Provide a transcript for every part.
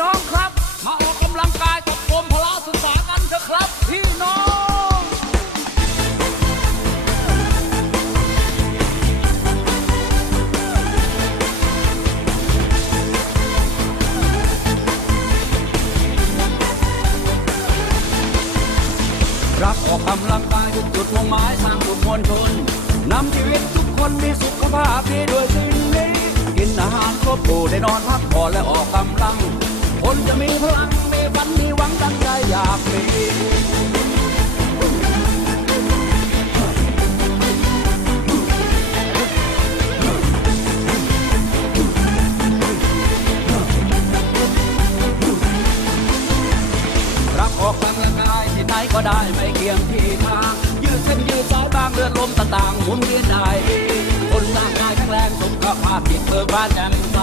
น้องครับ มาออกกำลังกายกับกรมพละศึกษากันเถอะครับพี่น้อง รักออกกำลังกายทุกจุดมุ่งหมายสร้างกลุ่มมวลชนนำชีวิตทุกคนมีสุขภาพดีด้วยสิ่งนี้กินอาหารครบหมู่ได้นอนพักผ่อนและออกกำลัง คนจะมีพลังมีฝันมีหวังดังใจอยากมีรักออกกำลังกายที่ไหนก็ได้ไม่เกี่ยงที่ทาง ยืดเส้นยืดสายบางเลือดลมต่างๆหมุนเวียนได้คนร่างกายแข็งแรงสุขภาพจิตเบิกบานแจ่มใส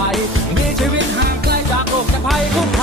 มีชีวิตห่างไกลจากโรคจะภัยคุก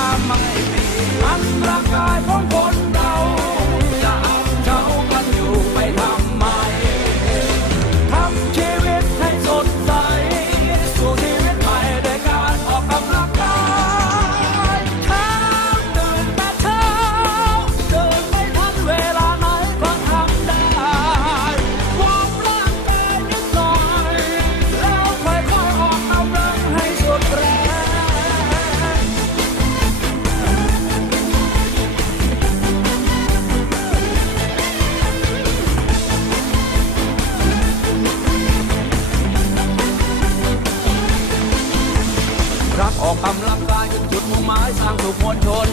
ออกกำลังกายจนจุดมุ่งหมายสร้างสุขมวลชน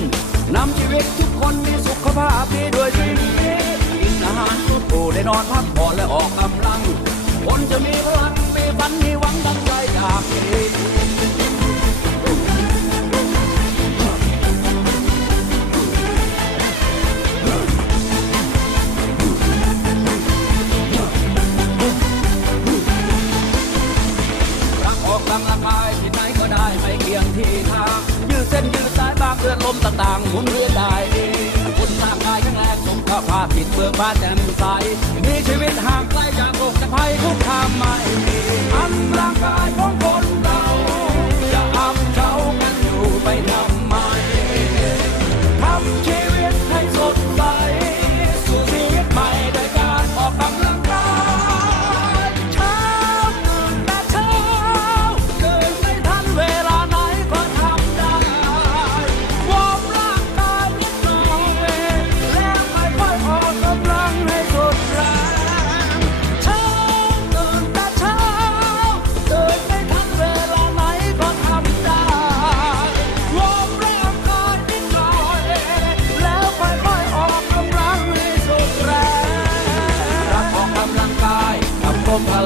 นำชีวิตทุกคนมีสุขภาพดีด้วยสิ่งนี้กินอาหารทุกผู้ได้นอนพักผ่อนและออกกำลัง คนจะมีพลังมีฝันมีวัน มต่างๆหมุนเวียนได้คุณร่างกายแข็งแรงสุขภาพจิตเบิกบานแจ่มใส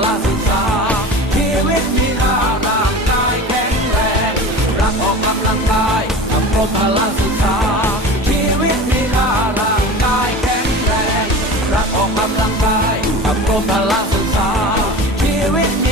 ละศึกษา ชีวิตมีค่าร่างกายแข็งแรง รักออกกำลังกายทำพระศึกษา ชีวิตมีค่ารงกายแข็งแรง รักออกกำลังกายทำพระศึกษา ชีวิตมี